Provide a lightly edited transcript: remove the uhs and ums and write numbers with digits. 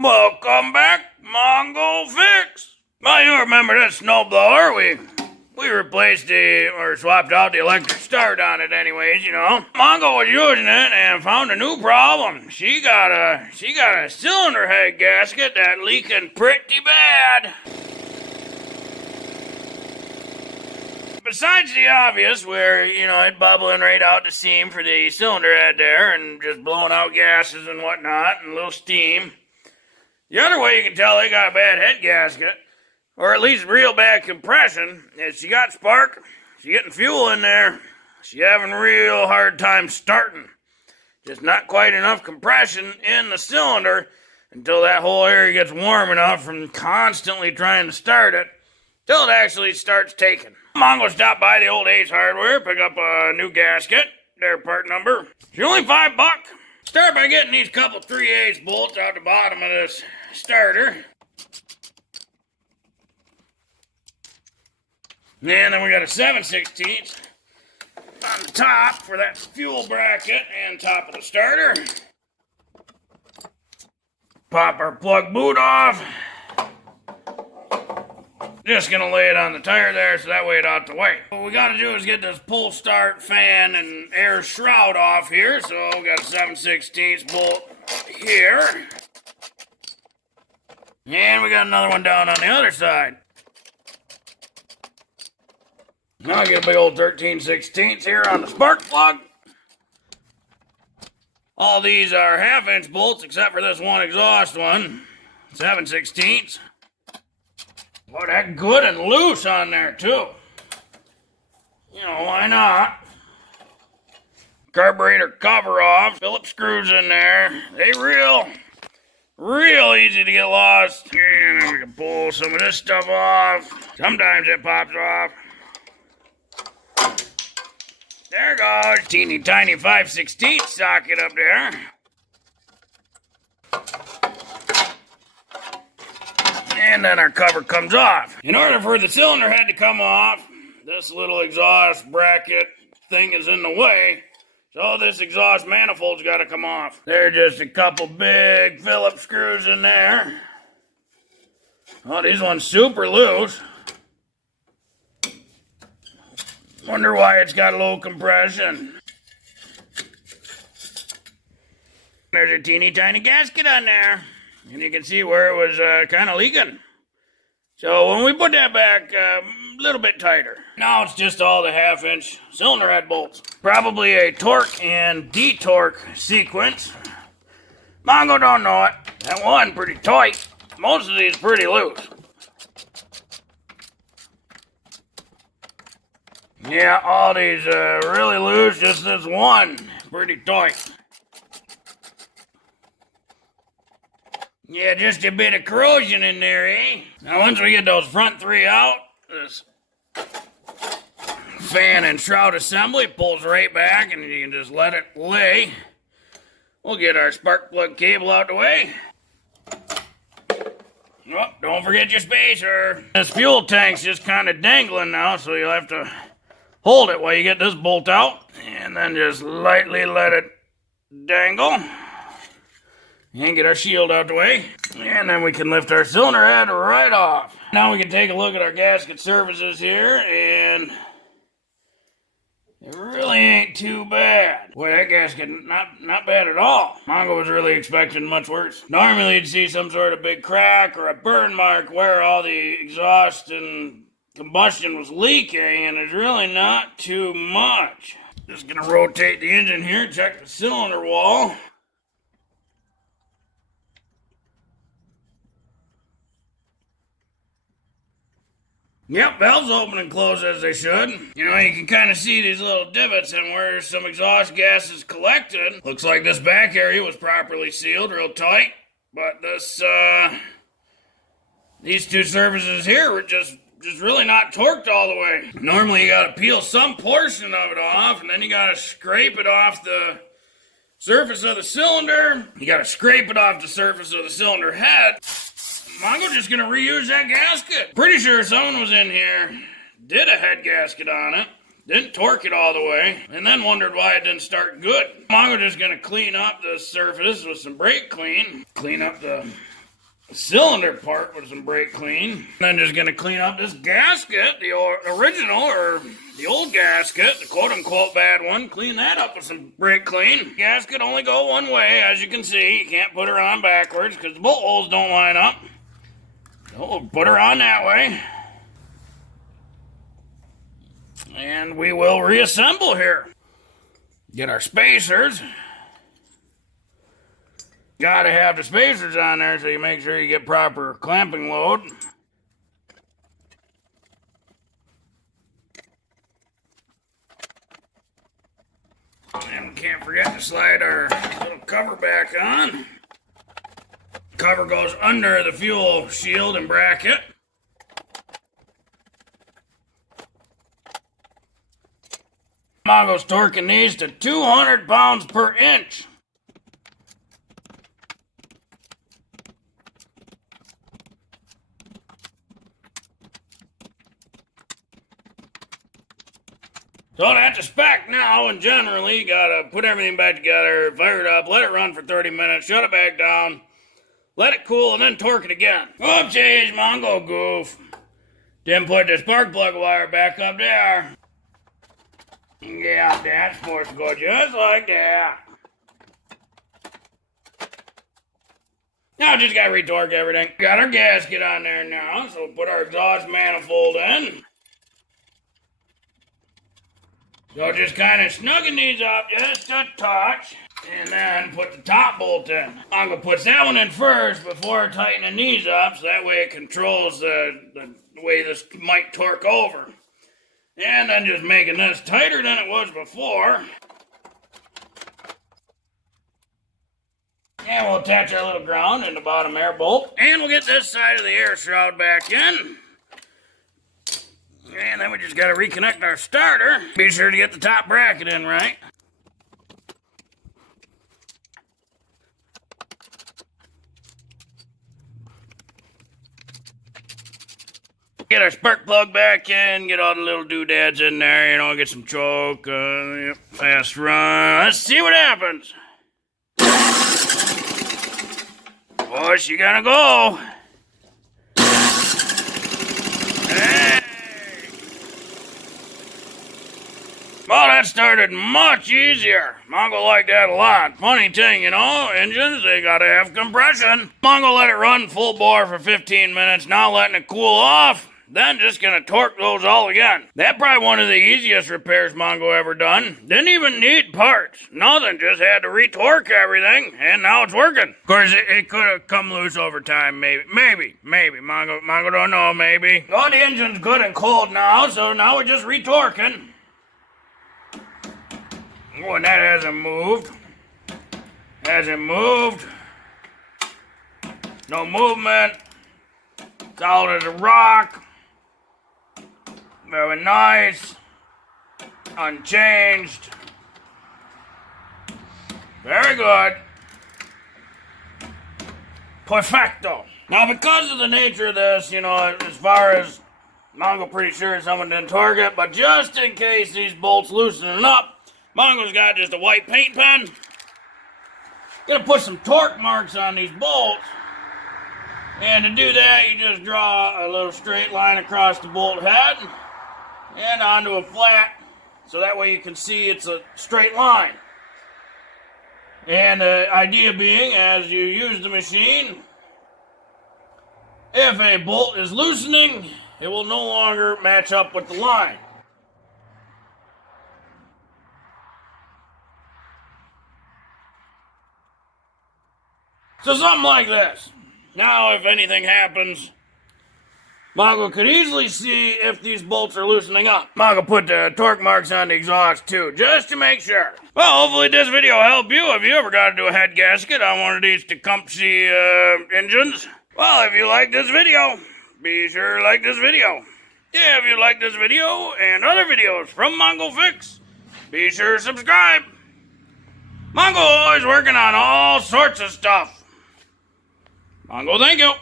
Welcome back, Mongo Fix. Well, you remember this snowblower? We replaced or swapped out the electric start on it anyways, you know. Mongo was using it and found a new problem. She got a cylinder head gasket that leaking pretty bad. Besides the obvious, where, you know, it bubbling right out the seam for the cylinder head there and just blowing out gases and whatnot and a little steam. The other way you can tell they got a bad head gasket, or at least real bad compression, is she got spark, she getting fuel in there, she having a real hard time starting. Just not quite enough compression in the cylinder until that whole area gets warm enough from constantly trying to start it, till it actually starts taking. Mongo stopped by the old Ace Hardware, pick up a new gasket, their part number. It's only $5. Start by getting these couple 3/8 bolts out the bottom of this starter. And then we got a 7/16 on the top for that fuel bracket and top of the starter. Pop our plug boot off. Just gonna lay it on the tire there so that way it's out the way. What we gotta do is get this pull start fan and air shroud off here. So we got a 7/16 bolt here. And we got another one down on the other side. Now I get a big old 13/16 here on the spark plug. All these are 1/2" bolts except for this one exhaust one. 7/16. Boy, that good and loose on there too. You know, why not? Carburetor cover off. Phillips screws in there. They real easy to get lost. And we can pull some of this stuff off. Sometimes it pops off. There goes. Teeny tiny 5/16 socket up there. And then our cover comes off. In order for the cylinder head to come off, this little exhaust bracket thing is in the way. So this exhaust manifold's got to come off. There are just a couple big Phillips screws in there. Oh, these ones super loose. Wonder why it's got low compression. There's a teeny tiny gasket on there. And you can see where it was kind of leaking. So when we put that back a little bit tighter. Now it's just all the 1/2" cylinder head bolts. Probably a torque and detorque sequence. Mongo don't know it. That one pretty tight. Most of these pretty loose. Yeah, all these really loose. Just this one pretty tight. Yeah, just a bit of corrosion in there, eh? Now, once we get those front 3 out, this fan and shroud assembly pulls right back, and you can just let it lay. We'll get our spark plug cable out the way. Oh, don't forget your spacer. This fuel tank's just kind of dangling now, so you'll have to hold it while you get this bolt out, and then just lightly let it dangle. And get our shield out the way. And then we can lift our cylinder head right off. Now we can take a look at our gasket surfaces here, and it really ain't too bad. Boy, that gasket, not bad at all. Mongo was really expecting much worse. Normally you'd see some sort of big crack or a burn mark where all the exhaust and combustion was leaking, and it's really not too much. Just gonna rotate the engine here, check the cylinder wall. Yep, valves open and close as they should. You know, you can kind of see these little divots and where some exhaust gas is collected. Looks like this back area was properly sealed real tight. But these two surfaces here were just really not torqued all the way. Normally you gotta peel some portion of it off, and then you gotta scrape it off the surface of the cylinder. You gotta scrape it off the surface of the cylinder head. Mongo's just gonna reuse that gasket. Pretty sure someone was in here, did a head gasket on it, didn't torque it all the way, and then wondered why it didn't start good. Mongo just gonna clean up the surface with some brake clean. Clean up the cylinder part with some brake clean. Then just gonna clean up this gasket, the original or the old gasket, the quote-unquote bad one. Clean that up with some brake clean. Gasket only go one way, as you can see. You can't put her on backwards because the bolt holes don't line up. So we'll put her on that way. And we will reassemble here. Get our spacers. Gotta have the spacers on there so you make sure you get proper clamping load. And we can't forget to slide our little cover back on. Cover goes under the fuel shield and bracket. Mongo's torquing these to 200 pounds per inch. So that's a spec now, and generally you gotta put everything back together, fire it up, let it run for 30 minutes, shut it back down, let it cool, and then torque it again. Oops, geez, Mongo goof. Didn't put the spark plug wire back up there. Yeah, that's supposed to go just like that. Now just gotta retorque everything. Got our gasket on there now, so we'll put our exhaust manifold in. So just kind of snugging these up just a touch, and then put the top bolt in. I'm gonna put that one in first before tightening these up, so that way it controls the way this might torque over. And then just making this tighter than it was before. And we'll attach our little ground in the bottom air bolt. And we'll get this side of the air shroud back in. And then we just gotta reconnect our starter. Be sure to get the top bracket in right. Get our spark plug back in, get all the little doodads in there, you know, get some choke, fast run. Let's see what happens. Push, you gotta go. Hey. Well, that started much easier. Mongo liked that a lot. Funny thing, you know, engines, they gotta have compression. Mongo let it run full bore for 15 minutes, now letting it cool off. Then just gonna torque those all again. That's probably one of the easiest repairs Mongo ever done. Didn't even need parts. Nothing, just had to retorque everything, and now it's working. Of course, it could have come loose over time, maybe. Mongo don't know, maybe. Oh, the engine's good and cold now, so now we're just retorquing. Oh, and that hasn't moved. Hasn't moved. No movement. Solid as a rock. Very nice. Unchanged. Very good. Perfecto. Now, because of the nature of this, you know, as far as Mongo pretty sure someone didn't torque it, but just in case these bolts loosening up, Mongo's got just a white paint pen. Gonna put some torque marks on these bolts. And to do that, you just draw a little straight line across the bolt head and onto a flat, so that way you can see it's a straight line. And the idea being, as you use the machine, if a bolt is loosening, it will no longer match up with the line. So something like this. Now, if anything happens, Mongo could easily see if these bolts are loosening up. Mongo put the torque marks on the exhaust too, just to make sure. Well, hopefully this video will help you if you ever got to do a head gasket on one of these Tecumseh engines. Well, if you like this video, be sure to like this video. Yeah, if you like this video and other videos from Mongo Fix, be sure to subscribe. Mongo always working on all sorts of stuff. Mongo, thank you.